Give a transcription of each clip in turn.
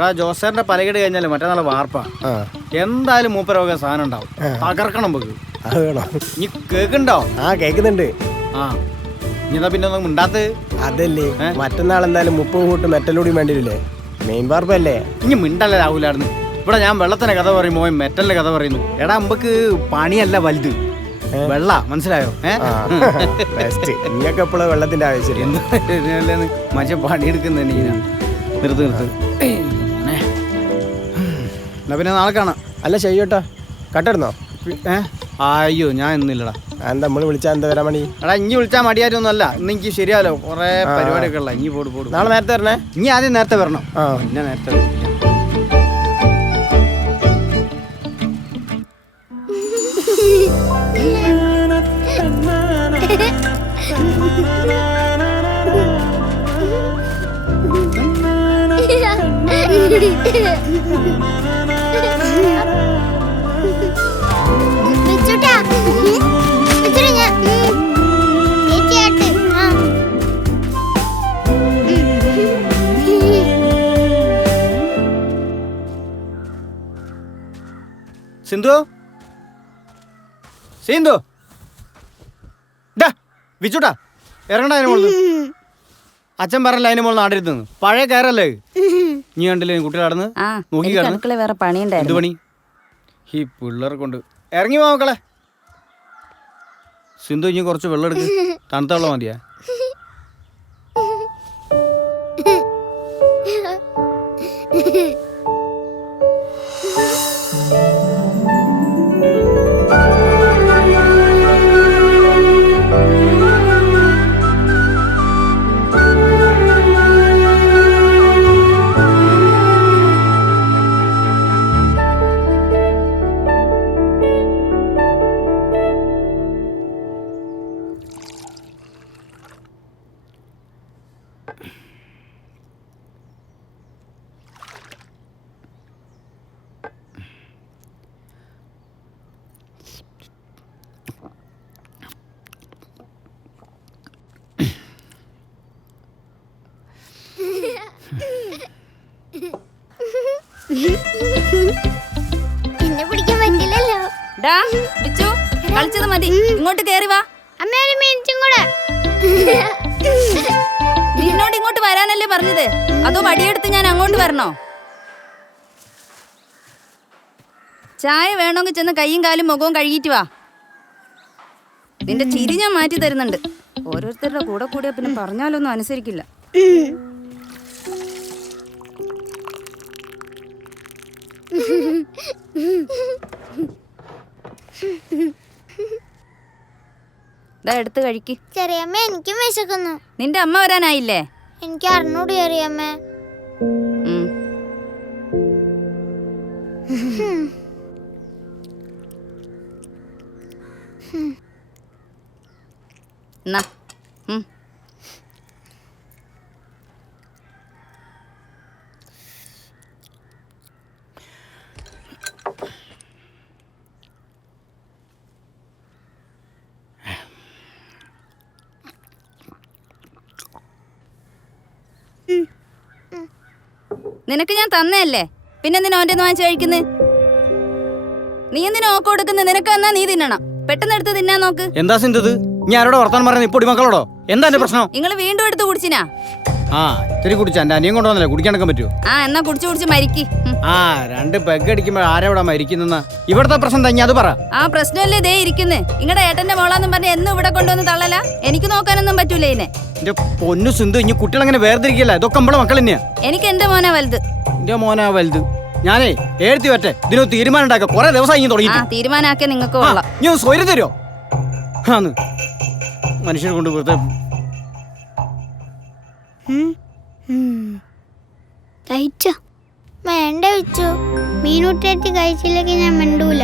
എടാ ജോസേറിന്റെ പലകേട് കഴിഞ്ഞാല് മറ്റന്നാളെ വാർപ്പാ. എന്തായാലും മൂപ്പരോക്കെ സാധനം ഉണ്ടാവും. തകർക്കണം നമുക്ക്. അത് വേണം. നീ കേക്കുണ്ടോ? കേക്കുന്നുണ്ട്. ഇനിതാ പിന്നെ ഒന്നും ഉണ്ടാത്ത്. അതല്ലേ മറ്റന്നാൾ എന്തായാലും 30 കൂട്ട് മെറ്റലൂടി വേണ്ടിയില്ലേ? മെയിൻ വാർപ്പല്ലേ? ഇനി മിണ്ടല്ല രാഹുലായിരുന്നു. ഇവിടെ ഞാൻ വെള്ളത്തിന്റെ കഥ പറയുമ്പോ മെറ്റലിന്റെ കഥ പറയുന്നു. എടാ നമുക്ക് പണിയല്ല വലുത്, വെള്ള. മനസ്സിലായോ? നിങ്ങൾക്ക് എപ്പോഴും വെള്ളത്തിന്റെ ആവശ്യം. എന്താ മനുഷ്യ പണിയെടുക്കുന്ന നിർത്ത് എന്നാ പിന്നെ നാളെ കാണാം. അല്ല ചെയ്യോട്ടോ. കട്ടെടുന്നോ? അയ്യോ ഞാൻ ഇന്നില്ലടാ. എന്താ നമ്മള് വിളിച്ചാ എന്താ വരാൻ മടി? എടാ ഇനി വിളിച്ചാൽ മടിയായിട്ടൊന്നും അല്ല. ഇന്ന് എനിക്ക് ശരിയാലോ കുറെ പരിപാടിയൊക്കെ ഉള്ള. ഇനി പോട്. നാളെ നേരത്തെ വരണേ. ഇനി ആദ്യം നേരത്തെ വരണം. പിന്നെ നേരത്തെ സിന്ധു സിന്ധു വിച്ചുട്ടാ ഇറങ്ങണ അതിന് മോള്. അച്ഛൻ പറഞ്ഞില്ല അതിന് മോള് നാട്ടിരുന്നു. പഴയ കയറല്ലേ നീ കണ്ടില്ലേ കുട്ടികൾ നടന്ന് നോക്കി അടുക്കള വേറെ പണിയുണ്ടായിരുന്നു. എന്ത് പണി ഈ പിള്ളേരെ കൊണ്ട്? ഇറങ്ങി പോ മക്കളെ. സിന്ധു ഇനി കുറച്ച് വെള്ളം എടുക്ക്. തണുത്ത വെള്ളം മതിയാ? എന്നെ പിടിക്കാൻ പറ്റില്ലല്ലോ. കളിച്ചത് മതി, ഇങ്ങോട്ട് കേറി വാ. നിന്നോട് ഇങ്ങോട്ട് വരാനല്ലേ പറഞ്ഞത്? അതോ വടിയെടുത്ത് ഞാൻ അങ്ങോട്ട് വരണോ? ചായ വേണമെങ്കിൽ ചെന്ന് കൈയും കാലും മുഖവും കഴുകിയിട്ട് വാ. നിന്റെ ചിരി ഞാൻ മാറ്റി തരുന്നുണ്ട്. ഓരോരുത്തരുടെ കൂടെ കൂടിയാ പിന്നെ പറഞ്ഞാലൊന്നും അനുസരിക്കില്ല. എടുത്ത് കഴിക്ക്. ചെറിയമ്മ എനിക്കും വിശക്കുന്നു. നിന്റെ അമ്മ വരാനായില്ലേ? എനിക്ക് അറിഞ്ഞൂടി ചെറിയമ്മ. നിനക്ക് ഞാൻ തന്നല്ലേ, പിന്നെന്തിനാ ഓൻ്റെ വാങ്ങിച്ച് കഴിക്കുന്നത്? നീ എന്തിനാ ഓക്ക് കൊടുക്കുന്നത്? നിനക്ക് എന്നാ നീ തിന്നണം. പെട്ടെന്ന് എടുത്ത് തിന്നാൻ നോക്ക്. എന്താ സിന്ധു ഞാൻ ആരോടോ വർത്താനം പറയുന്നത്? ഇപ്പൊടി മക്കളോടോ? എന്താ എന്റെ പ്രശ്നം? നിങ്ങൾ വീണ്ടും എടുത്ത് കുടിച്ചിനാ? ഇത്തിരി കുടിച്ചാ എന്റെ അനിയൻ കൊണ്ടുവന്നല്ലേ, കുടിക്കാനൊക്കെ പറ്റുമോ? എന്നാ കുടിച്ച് മരിക്ക്. 2 പെഗ് അടിക്കുമ്പോ ആരെവിടെ മരിക്കുന്ന ഇവിടത്തെ പ്രശ്നം തന്നെ അത് പറ. പ്രശ്നമല്ലേ ദേ ഇരിക്കുന്നേ. നിങ്ങളുടെ ഏട്ടന്റെ മോളാന്നും പറഞ്ഞ് എന്നും ഇവിടെ കൊണ്ടുവന്ന് തള്ളല. എനിക്ക് നോക്കാനൊന്നും പറ്റൂല ഇതിനെ. എന്റെ പൊന്നു സിന്ധു, ഇനി കുട്ടികളെങ്ങനെ വേർതിരിക്കല്ല? ഇതൊക്കെ നമ്മളെ മക്കൾ തന്നെയാ. എനിക്ക് എന്റെ മോനാ വലുത്. എന്റെ മോനാ വലുത്. ഞാനേ എഴുത്തി വറ്റെ ഇതിനൊരു തീരുമാനം ഉണ്ടാക്കാം. കുറെ ദിവസമായി തുടങ്ങി. തീരുമാനാക്കിയ നിങ്ങൾക്ക് കൊള്ളാം. ഞാൻ സ്വയം തരുമോ? മനുഷ്യരെ കൊണ്ട് വെറുതെ. വേണ്ട വെച്ചു. മീനൂട്ടേറ്റ് കഴിച്ചില്ലെങ്കിൽ ഞാൻ മിണ്ടൂല.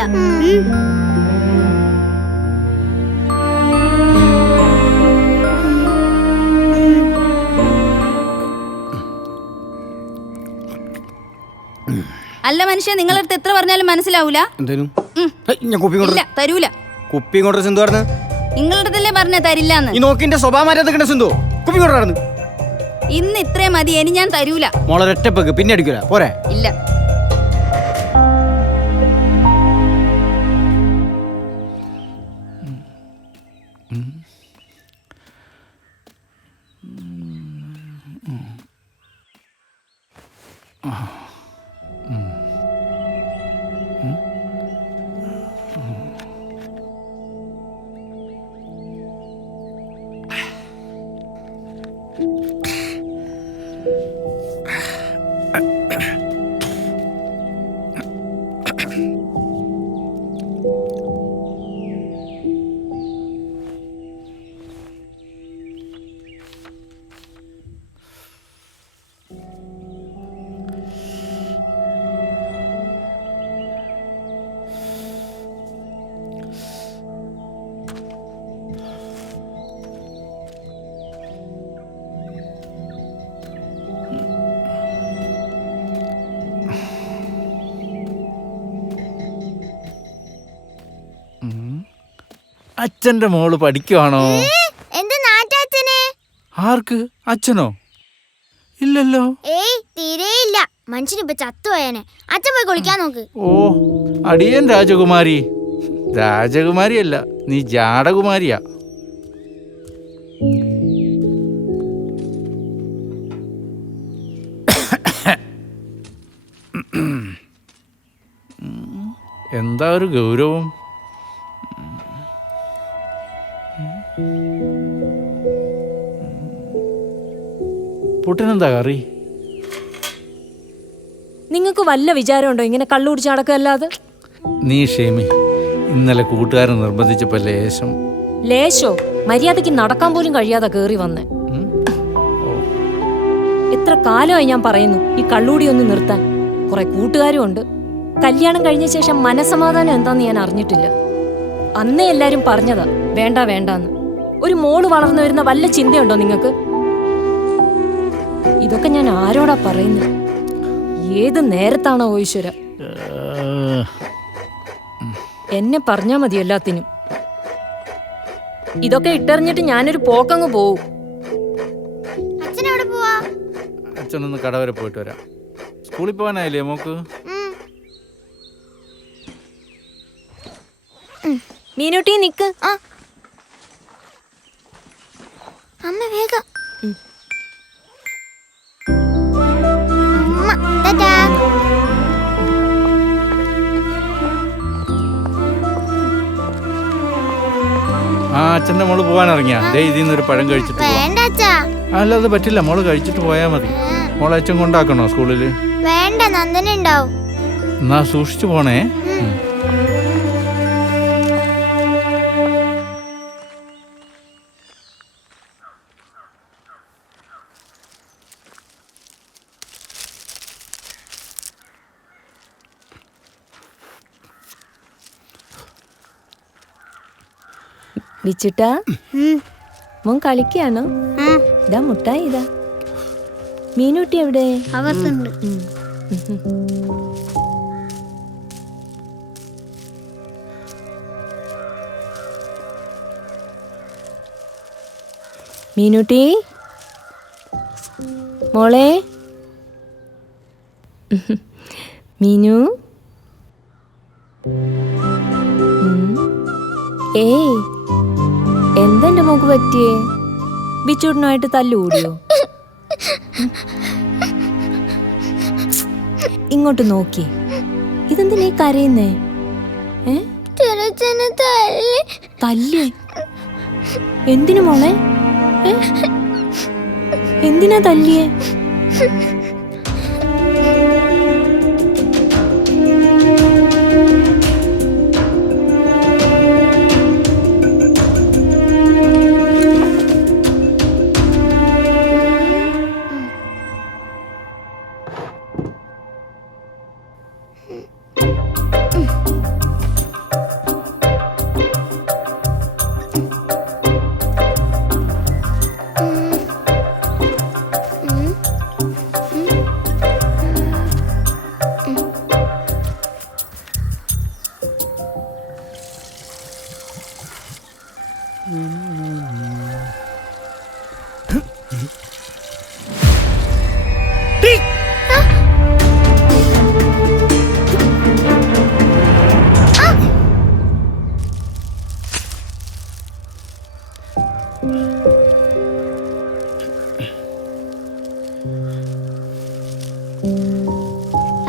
അല്ല മനുഷ്യ, നിങ്ങളടുത്ത് എത്ര പറഞ്ഞാലും മനസ്സിലാവൂല. തരൂല. കുപ്പി കൊണ്ട് സിന്ധു പറഞ്ഞു. നിങ്ങളടുത്തല്ലേ പറഞ്ഞ തരില്ലാന്ന്. ഈ നോക്കിന്റെ സ്വഭാവം മാറ്റാത്ത സിന്ധു കുപ്പി കൊണ്ട് നടന്നു. ഇന്ന് ഇത്രയും മതി, ഇനി ഞാൻ തരൂല. മോളെ ഒറ്റപ്പെക്ക് പിന്നെ അടിക്കൂല പോരെ. ഇല്ല. അച്ഛന്റെ മോള് പഠിക്കുവാണോ? എന്ത് നാട്ടാച്ചനെ? ആർക്ക്? അച്ഛനോ? ഇല്ലല്ലോ. ഏയ് തീരെയില്ല. മനുഷ്യനിപ്പോ ചത്തുപോയനെ. അച്ഛൻ പോയി കുളിക്കാൻ നോക്ക്. ഓ, അടിയൻ രാജകുമാരി. രാജകുമാരിയല്ല, നീ ജാടകുമാരിയാ. എന്താ ഒരു ഗൗരവം? പുട്ടിനെന്താ കറി? നിങ്ങൾക്ക് വല്ല വിചാരമുണ്ടോ ഇങ്ങനെ കള്ളു കുടിച്ച് നടക്കല്ലാതെ? നീ ക്ഷേമി, ഇന്നലെ കൂട്ടുകാരൻ നിർബന്ധിച്ചപ്പോ ലേശം. ലേശോ? മര്യാദയ്ക്ക് നടക്കാൻ പോലും കഴിയാതെ കേറി വന്നേ. എത്ര കാലമായി ഞാൻ പറയുന്നു ഈ കള്ളുകൂടി ഒന്ന് നിർത്താൻ. കുറെ കൂട്ടുകാരും ഉണ്ട്. കല്യാണം കഴിഞ്ഞ ശേഷം മനസമാധാനം എന്താന്ന് ഞാൻ അറിഞ്ഞിട്ടില്ല. അന്നേ എല്ലാരും പറഞ്ഞതാ വേണ്ട വേണ്ടാന്ന്. ഒരു മോള് വളർന്നു വരുന്ന വല്ല ചിന്തയുണ്ടോ നിങ്ങൾക്ക്? ഇതൊക്കെ ഞാൻ ആരോടാ പറയുന്നത്? ഏത് നേരത്താണോ ഈശ്വര? എന്നെ പറഞ്ഞാ മതി എല്ലാത്തിനും. ഇതൊക്കെ ഇട്ടെറിഞ്ഞിട്ട് ഞാനൊരു പോക്കങ്ങ് പോവും. അച്ഛനെവിടെ പോവാ? അച്ഛനൊന്ന് കട വരെ പോയിട്ട് വരാം. സ്കൂളിൽ പോകാനായില്ലേ മോക്ക്? മീനൂട്ടി നിക്ക്. അമ്മ വേഗം. അമ്മ, ടാറ്റാ. ആ, അച്ഛന്റെ മോള് പോകാൻ ഇറങ്ങിയാ? ദേ ഇതിൽ നിന്നൊരു പഴം കഴിച്ചിട്ട് പോവാം. വേണ്ട അച്ഛാ. അല്ല, അത് പറ്റില്ല. മോള് കഴിച്ചിട്ട് പോയാ മതി. മോളെ അച്ഛൻ കൊണ്ടാക്കണോ സ്കൂളില്? വേണ്ട, നന്ദന ഉണ്ടാവും. എന്നാ സൂക്ഷിച്ചു പോണേ. ബിച്ചുട്ടാ, മോൻ കളിക്കാണോ? ഇതാ മുട്ടായി. ഇതാ മീനൂട്ടി എവിടെ? അകത്തുണ്ട്. മീനൂട്ടി മോളെ. മീനു. ഏയ്, എന്തെന്റെ മോക്ക് പറ്റിയേ? ബിച്ചൂട്ടനുമായിട്ട് തല്ലുകൂടിയോ? ഇങ്ങോട്ട് നോക്കി. ഇതെന്തിനാ കരയുന്നേ? തല്ല്? എന്തിനു മോളെ? എന്തിനാ തല്ലിയേ?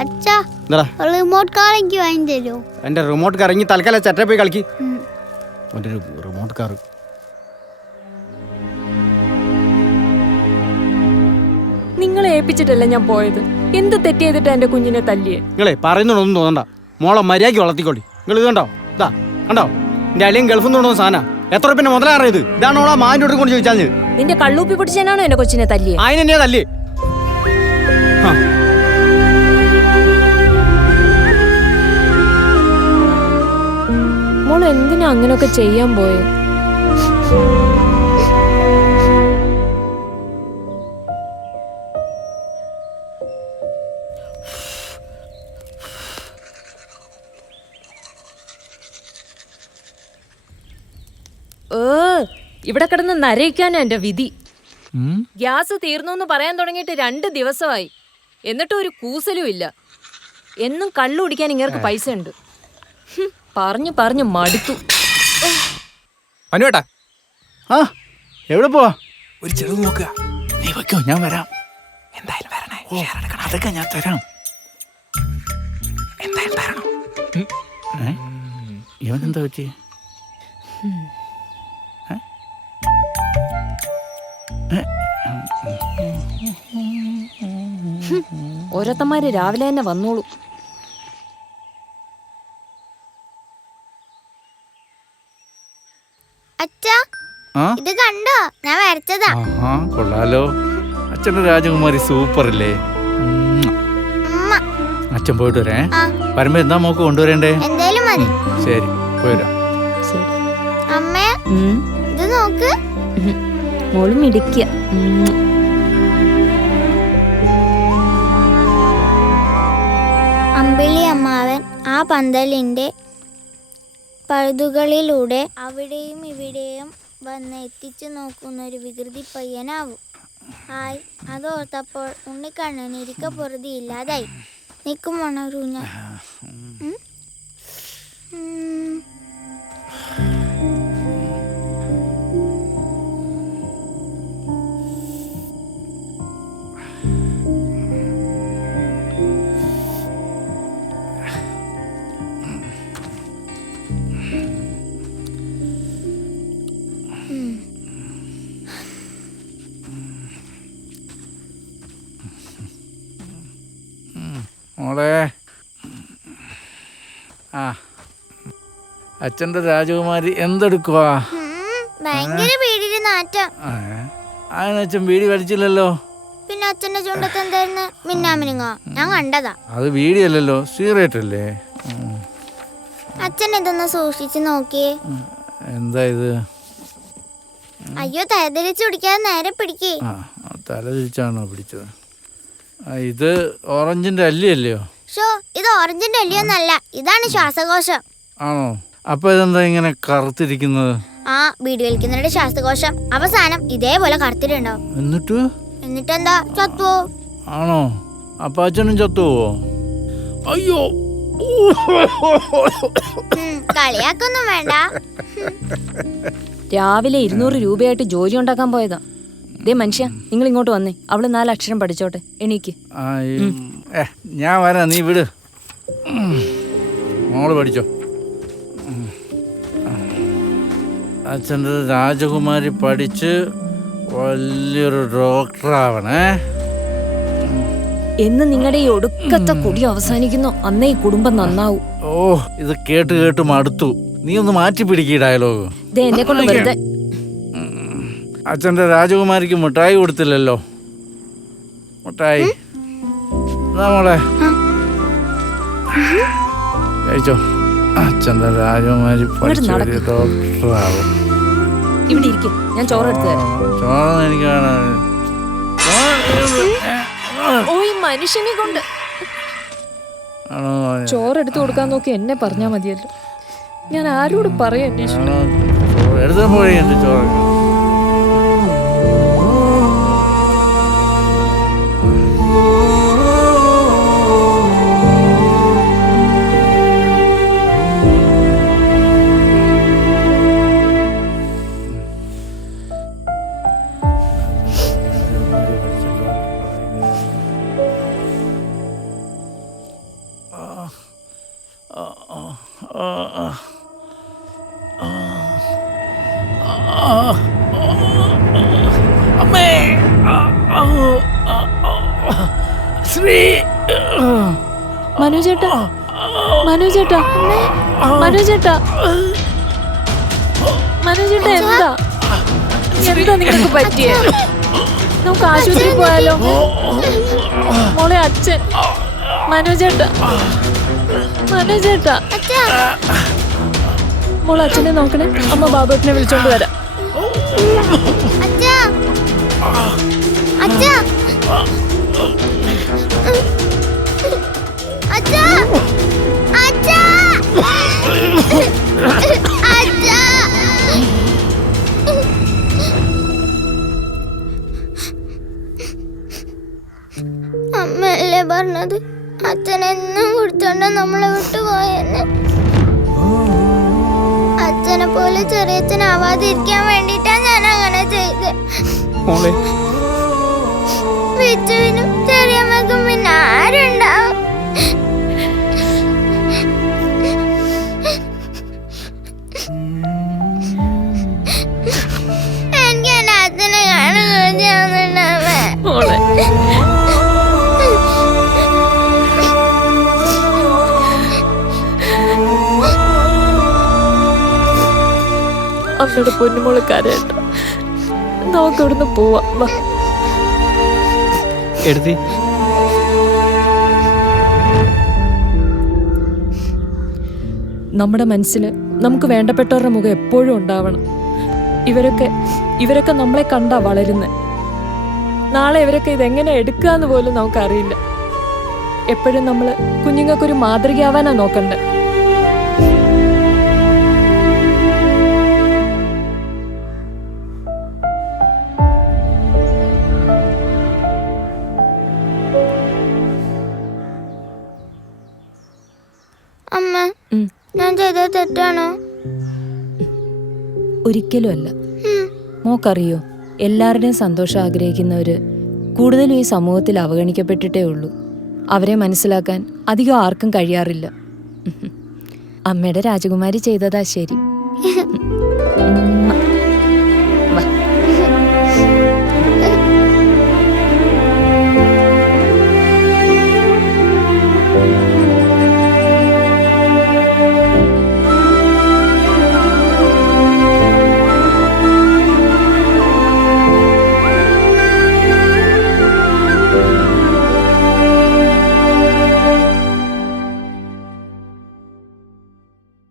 അച്ഛാ എന്താ റിമോട്ട് കാർ എനിക്ക് വാങ്ങി തരുമോ? എൻ്റെ റിമോട്ട് കാർ ഇനി തൽക്കാലം ചട്ട പോയി കളിക്ക്. ഒരു റിമോട്ട് കാർ നിങ്ങളെ ഏൽപ്പിച്ചിട്ടല്ല ഞാൻ പോയത്. എന്ത് തെറ്റ് ചെയ്തിട്ട് എന്റെ കുഞ്ഞിനെ തല്ലിയേ? നിങ്ങളെ പറയുന്നതൊന്നും തോന്നണ്ട. മോളെ മര്യാദയ്ക്ക് വളർത്തിക്കോളി. നിങ്ങൾ ഇത് കണ്ടോ? ഇതാ കണ്ടോ? എൻ്റെ അളിയൻ ഗൾഫിൽ നിന്ന് കൊണ്ടുവന്ന സാധനം. എത്ര പിന്നെ മുതലാറിയത്? ഇതാണ് ഓളാ മാൻ്റെ കൊണ്ട് ചോദിച്ചാൽ നിന്റെ കള്ളൂപ്പി പിടിച്ചാനാണോ എന്റെ കൊച്ചിനെ തല്ലിയേ? അതിനെന്നെയാ തല്ലി. മോൾ എന്തിനാ അങ്ങനെയൊക്കെ ചെയ്യാൻ പോയെ? ഇവിടെ കിടന്ന് നരയിക്കാനാ എന്റെ വിധി. ഗ്യാസ് തീർന്നു എന്ന് പറയാൻ തുടങ്ങിയിട്ട് 2 ദിവസമായി, എന്നിട്ടും ഒരു കൂസലും ഇല്ല. എന്നും കള്ളു കുടിക്കാൻ ഇങ്ങർക്ക് പൈസ ഉണ്ട്. പറഞ്ഞു പറഞ്ഞു മടുത്തു. അനുവേട്ടാ, ആ എവിടെ പോവാ? ഒരു ചെറുത് നോക്കുക. നീ വെക്കോ, ഞാൻ വരാം. എന്തായാലും വരണേ. അതൊക്കെ ഞാൻ തരാം. എന്തായാലും തരണം. ഇവനെന്താ പറ്റി? ഓരോരുത്തന്മാര് രാവിലെ തന്നെ വന്നോളൂ. അച്ഛാ ഇത് കണ്ടോ? ഞാൻ വരച്ചതാ. കൊള്ളാലോ. അച്ഛന്റെ രാജകുമാരി സൂപ്പർ അല്ലേ? അച്ഛൻ പോയിട്ട് വരേ. വരുമ്പോ എന്താ മോക്ക് കൊണ്ടുവരണ്ടേ? എന്തേലും മതി. ശരി, പോയിരാ. അമ്മേ ഇത് നോക്ക്. മോള് മിടിക്കുക. അമ്പിളി അമ്മാവൻ ആ പന്തലിന്റെ പഴുതുകളിലൂടെ അവിടെയും ഇവിടെയും വന്ന് എത്തിച്ചു നോക്കുന്ന ഒരു വികൃതി പയ്യനാവും. ഹായ്, അതോർത്തപ്പോൾ ഉണ്ണിക്കണ്ണന് ഇരിക്കപ്പൊറുതി ഇല്ലാതായി. നിൽക്കുമോണൊരു ഞാൻ മോളെ, അച്ഛന്റെ രാജകുമാരി എന്തെടുക്കുവാ? ഭയങ്കര പേടിയുടെ നാറ്റം. അതിനച്ഛൻ വീടി വലിച്ചില്ലല്ലോ. പിന്നെ അച്ഛന്റെ ചുണ്ടത്ത് എന്തായിരുന്നു? മിന്നാമിനുങ്ങോ? ഞാൻ കണ്ടതാ. അത് വീടിയല്ലല്ലോ, സിഗരറ്റ് അല്ലേ? അച്ഛൻ ഇതൊന്ന് സൂക്ഷിച്ചു നോക്കിയേ. എന്താ ഇത്? അയ്യോ, തലതിരിച്ചു പിടിക്കാതെ നേരെ പിടിക്കേ. തല തിരിച്ചാണോ പിടിച്ചത്? ഇത് ഓറഞ്ചിന്റെ അല്ലിയല്ലയോ? ഷോ, ഇത് ഓറഞ്ചിന്റെ അല്ലിയൊന്നല്ല, ഇതാണ് ശ്വാസകോശം. ആണോ? അപ്പൊ ഇതെന്താ ഇങ്ങനെ കറുത്തിരിക്കുന്നത്? ആ, ബീഡി വലിക്കുന്നവരുടെ ശ്വാസകോശം അവസാനം ഇതേപോലെ കറുത്തിട്ടുണ്ടാവും. എന്നിട്ടെന്താ, ചത്തുവോ? ആണോ? അപ്പൊ അച്ഛനും ചത്തുവോ? അയ്യോ, കളിയാക്കൊന്നും വേണ്ട. രാവിലെ 200 രൂപയായിട്ട് ജോലി ഉണ്ടാക്കാൻ പോയതാ. ദേ മനുഷ്യ, നിങ്ങൾ ഇങ്ങോട്ട് വന്നേ. അവള് 4 അക്ഷരം പഠിച്ചോട്ടെ. എണീക്ക്. ഞാൻ വരാം, നീ വിട്. മോള് പഠിച്ചോ. അച്ഛൻ്റെ രാജകുമാരി പഠിച്ച് വലിയൊരു ഡോക്ടറാവണേ. എന്ന് നിങ്ങളുടെ ഈ ഒടുക്കത്തെ കുടി അവസാനിക്കുന്നു, അന്നേ ഈ കുടുംബം നന്നാവൂ. ഓ, ഇത് കേട്ട് കേട്ട് മടുത്തു. നീ ഒന്ന് മാറ്റി പിടിക്കുക ഡയലോഗ്. എന്നെ കൊണ്ട് വെറുതെ. അച്ഛൻ്റെ രാജകുമാരിക്ക് മിഠായി കൊടുത്തില്ലല്ലോ. മിഠായി മോളെ കഴിച്ചോ. അച്ഛൻ്റെ രാജകുമാരി പഠിച്ച ഡോക്ടറാവും. ഇവിടെ ഇരിക്കും, ഞാൻ ചോറ് എടുത്തു തരാം. ചോറ് എനിക്ക് ഓ, ഈ മനുഷ്യനെ കൊണ്ട് ചോറെടുത്തു കൊടുക്കാൻ നോക്കി എന്നെ പറഞ്ഞാ മതിയല്ലോ. ഞാൻ ആരോട് പറയാ? എടുത്ത പോയി എന്റെ ചോറ്. ശ്രീ മനോജേട്ടാ മനോജേട്ടാ മനോജേട്ടാ മനോജേട്ടാ എന്താ എന്താ നിങ്ങൾക്ക് പറ്റിയേ? നമുക്ക് ആശുപത്രി പോയാലോ? മോളെ അച്ഛൻ മനോജേട്ടാ മനോജേട്ടാ മോളെ അച്ഛനെ നോക്കണേ. അമ്മ ബാബുട്ടിനെ വിളിച്ചോണ്ട് വരാം. അച്ഛാ അച്ഛാ അച്ഛാ അച്ഛാ അച്ഛാ അമ്മയല്ലേ പറഞ്ഞത് അച്ഛനെന്നും കുടിച്ചോണ്ട നമ്മളെ വിട്ടുപോയെന്ന്. അച്ഛനെ പോലെ ചെറിയച്ഛനാവാതിരിക്കാൻ വേണ്ടിട്ടാ ഞാൻ അങ്ങനെ ചെയ്ത്. വിച്ചുവിനും ചെറിയമ്മക്കും പിന്നെ ആരുണ്ടാവും? എനിക്ക് എന്റെ അച്ഛനെ കാണുന്നുണ്ടാവേ. അമ്മയുടെ പൊന്നുമോള് കരയണ്ട. നമുക്ക് ഇവിടുന്ന് പോവാം. എടുത്തി നമ്മുടെ മനസ്സിൽ നമുക്ക് വേണ്ടപ്പെട്ടവരുടെ മുഖം എപ്പോഴും ഉണ്ടാവണം. ഇവരൊക്കെ നമ്മളെ കണ്ടാ വളരുന്നത്. നാളെ ഇവരൊക്കെ ഇതെങ്ങനെ എടുക്കാന്ന് പോലും നമുക്കറിയില്ല. എപ്പോഴും നമ്മൾ കുഞ്ഞുങ്ങൾക്കൊരു മാതൃകയാവാനാ നോക്കണ്ടേ. അമ്മ ഞാൻ ചെയ്തത് തെറ്റാണോ? ഒരിക്കലും അല്ല. മോക്കറിയോ, എല്ലാവരുടെയും സന്തോഷം ആഗ്രഹിക്കുന്നവര് കൂടുതലും ഈ സമൂഹത്തിൽ അവഗണിക്കപ്പെട്ടിട്ടേ ഉള്ളൂ. അവരെ മനസ്സിലാക്കാൻ അധികം ആർക്കും കഴിയാറില്ല. അമ്മയുടെ രാജകുമാരി ചെയ്തതാ ശരി.